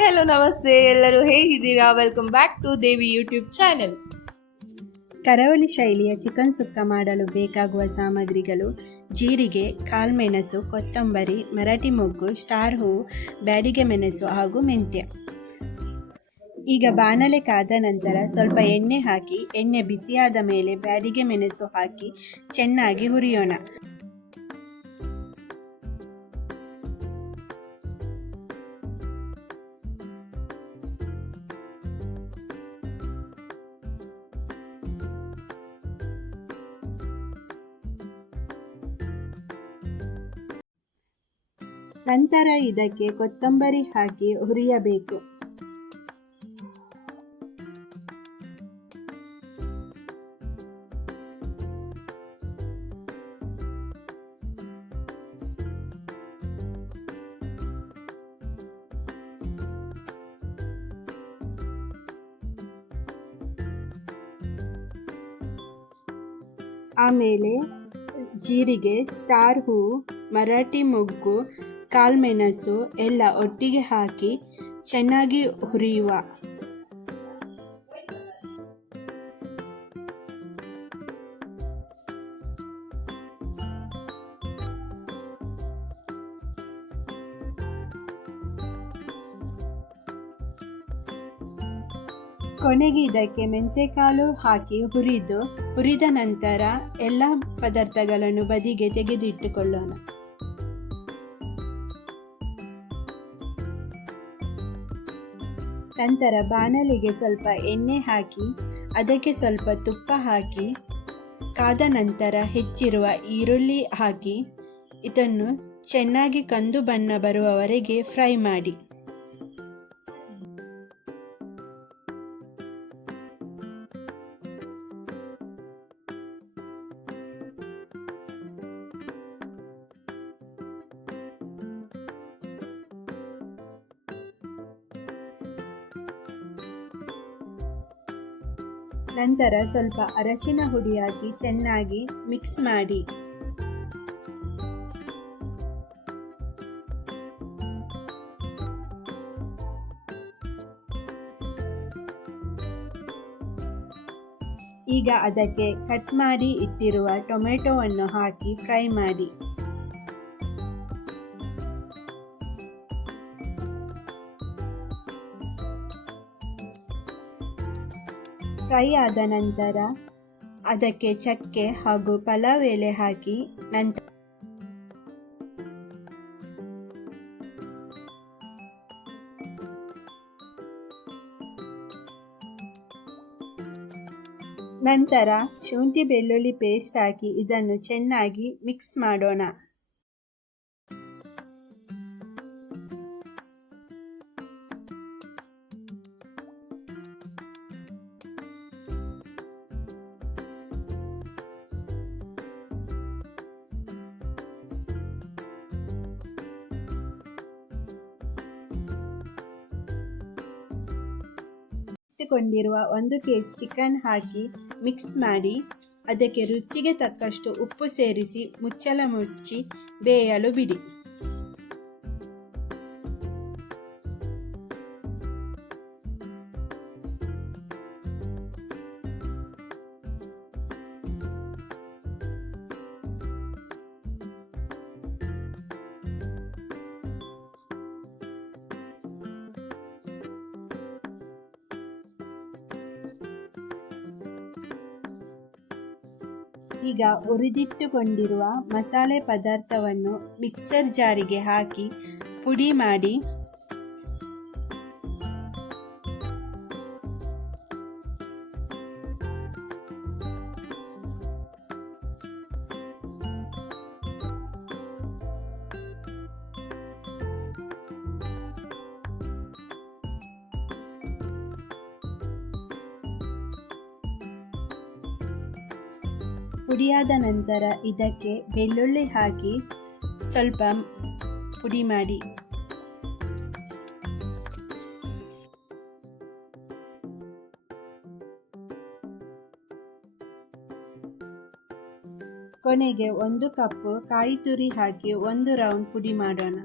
Hello ನಮಸ್ತೆ, ಎಲ್ಲರೂ ಹೇಗಿದ್ದೀರಾ? Welcome back to Devi YouTube channel. ಕರಾವಳಿ ಶೈಲಿಯ ಚಿಕನ್ ಸುಕ್ಕ ಮಾಡಲು ಬೇಕಾಗುವ ಸಾಮಗ್ರಿಗಳು: ಜೀರಿಗೆ, ಕಾಳುಮೆಣಸು, ಕೊತ್ತಂಬರಿ, ಮರಾಠಿ ಮೊಗ್ಗು, ಸ್ಟಾರ್ ಹೂವು, ಬ್ಯಾಡಿಗೆ ಮೆಣಸು ಹಾಗೂ ಮೆಂತ್ಯ. ಈಗ ಬಾಣಲೆ ಕಾದ ನಂತರ ಸ್ವಲ್ಪ ಎಣ್ಣೆ ಹಾಕಿ, ಎಣ್ಣೆ ಬಿಸಿಯಾದ ಮೇಲೆ ಬ್ಯಾಡಿಗೆ ಮೆಣಸು ಹಾಕಿ ಚೆನ್ನಾಗಿ ಹುರಿಯೋಣ. ನಂತರ ಇದಕ್ಕೆ ಕೊತ್ತಂಬರಿ ಹಾಕಿ ಹುರಿಯಬೇಕು. ಆಮೇಲೆ ಜೀರಿಗೆ, ಸ್ಟಾರ್ ಹೂವು, ಮರಾಠಿ ಮೊಗ್ಗು, ಕಾಳುಮೆಣಸು ಎಲ್ಲ ಒಟ್ಟಿಗೆ ಹಾಕಿ ಚೆನ್ನಾಗಿ ಹುರಿಯುವ. ಕೊನೆಗೆ ಇದಕ್ಕೆ ಮೆಂತೆಕಾಳು ಹಾಕಿ ಹುರಿದ ನಂತರ ಎಲ್ಲ ಪದಾರ್ಥಗಳನ್ನು ಬದಿಗೆ ತೆಗೆದಿಟ್ಟುಕೊಳ್ಳೋಣ. ನಂತರ ಬಾಣಲೆಗೆ ಸ್ವಲ್ಪ ಎಣ್ಣೆ ಹಾಕಿ ಅದಕ್ಕೆ ಸ್ವಲ್ಪ ತುಪ್ಪ ಹಾಕಿ ಕಾದ ನಂತರ ಹೆಚ್ಚಿರುವ ಈರುಳ್ಳಿ ಹಾಕಿ ಇದನ್ನು ಚೆನ್ನಾಗಿ ಕಂದು ಬಣ್ಣ ಬರುವವರೆಗೆ ಫ್ರೈ ಮಾಡಿ. ನಂತರ ಸ್ವಲ್ಪ ಅರಶಿನ ಹುಡಿ ಹಾಕಿ ಚೆನ್ನಾಗಿ ಮಿಕ್ಸ್ ಮಾಡಿ. ಈಗ ಅದಕ್ಕೆ ಕಟ್ ಮಾಡಿ ಇಟ್ಟಿರುವ ಟೊಮೆಟೊವನ್ನು ಹಾಕಿ ಫ್ರೈ ಮಾಡಿ. ಫ್ರೈ ಆದ ನಂತರ ಅದಕ್ಕೆ ಚಕ್ಕೆ ಹಾಗೂ ಪಲಾವ್ ಎಲೆ ಹಾಕಿ ನಂತರ ಶುಂಠಿ ಬೆಳ್ಳುಳ್ಳಿ ಪೇಸ್ಟ್ ಹಾಕಿ ಇದನ್ನು ಚೆನ್ನಾಗಿ ಮಿಕ್ಸ್ ಮಾಡೋಣ. ಇಟ್ಟುಕೊಂಡಿರುವ 1 ಕೆಜಿ ಚಿಕನ್ ಹಾಕಿ ಮಿಕ್ಸ್ ಮಾಡಿ ಅದಕ್ಕೆ ರುಚಿಗೆ ತಕ್ಕಷ್ಟು ಉಪ್ಪು ಸೇರಿಸಿ ಮುಚ್ಚಳ ಮುಚ್ಚಿ ಬೇಯಲು ಬಿಡಿ. ಈಗ ಹುರಿದಿಟ್ಟುಕೊಂಡಿರುವ ಮಸಾಲೆ ಪದಾರ್ಥವನ್ನು ಮಿಕ್ಸರ್ ಜಾರಿಗೆ ಹಾಕಿ ಪುಡಿ ಮಾಡಿ ಪುಡಿಯಾದ ನಂತರ ಇದಕ್ಕೆ ಬೆಳ್ಳುಳ್ಳಿ ಹಾಕಿ ಸ್ವಲ್ಪ ಪುಡಿ ಮಾಡಿ. ಕೊನೆಗೆ 1 ಕಪ್ ಕಾಯಿ ತುರಿ ಹಾಕಿ 1 ರೌಂಡ್ ಪುಡಿ ಮಾಡೋಣ.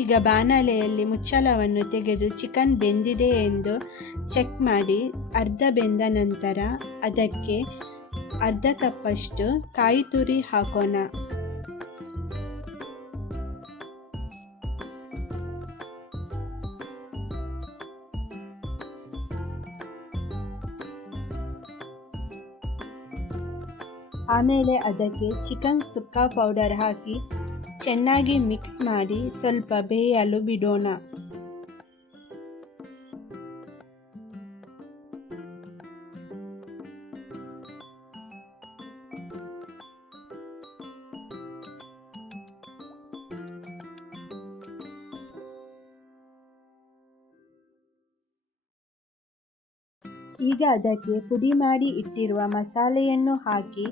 ಈಗ ಬಾಣಲೆಯಲ್ಲಿ ಮುಚ್ಚಳವನ್ನು ತೆಗೆದು ಚಿಕನ್ ಬೆಂದಿದೆ ಎಂದು ಚೆಕ್ ಮಾಡಿ, ಅರ್ಧ ಬೆಂದ ನಂತರ ಅದಕ್ಕೆ ಅರ್ಧ ಕಪ್ಪಷ್ಟು ಕಾಯಿ ತುರಿ ಹಾಕೋಣ. ಆಮೇಲೆ ಅದಕ್ಕೆ ಚಿಕನ್ ಸುಕ್ಕ ಪೌಡರ್ ಹಾಕಿ ಚೆನ್ನಾಗಿ ಮಿಕ್ಸ್ ಮಾಡಿ ಸ್ವಲ್ಪ ಬೇಯಲು ಬಿಡೋಣ. ಈಗ ಅದಕ್ಕೆ ಪುಡಿ ಮಾಡಿ ಇಟ್ಟಿರುವ ಮಸಾಲೆಯನ್ನು ಹಾಕಿ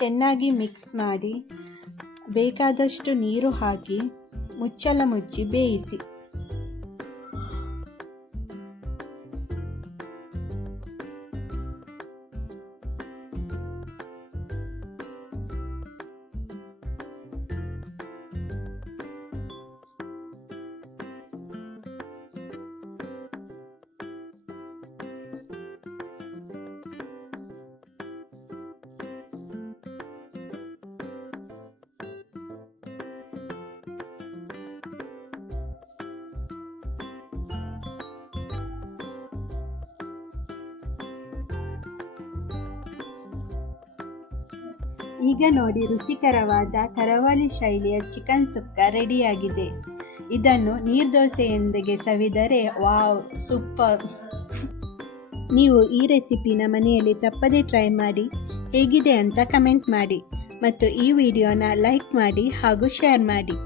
ಚೆನ್ನಾಗಿ ಮಿಕ್ಸ್ ಮಾಡಿ ಬೇಕಾದಷ್ಟು ನೀರು ಹಾಕಿ ಮುಚ್ಚಳ ಮುಚ್ಚಿ ಬೇಯಿಸಿ. ಈಗ ನೋಡಿ, ರುಚಿಕರವಾದ ಕರಾವಳಿ ಶೈಲಿಯ ಚಿಕನ್ ಸುಕ್ಕ ರೆಡಿಯಾಗಿದೆ. ಇದನ್ನು ನೀರ್ದೋಸೆಯೊಂದಿಗೆ ಸವಿದರೆ ವಾವ್, ಸೂಪರ್! ನೀವು ಈ ರೆಸಿಪಿನ ಮನೆಯಲ್ಲಿ ತಪ್ಪದೇ ಟ್ರೈ ಮಾಡಿ ಹೇಗಿದೆ ಅಂತ ಕಮೆಂಟ್ ಮಾಡಿ ಮತ್ತು ಈ ವಿಡಿಯೋನ ಲೈಕ್ ಮಾಡಿ ಹಾಗೂ ಶೇರ್ ಮಾಡಿ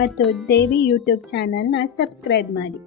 ಮತ್ತು ದೇವಿ ಯೂಟ್ಯೂಬ್ ಚಾನಲ್ನ ಸಬ್ಸ್ಕ್ರೈಬ್ ಮಾಡಿ.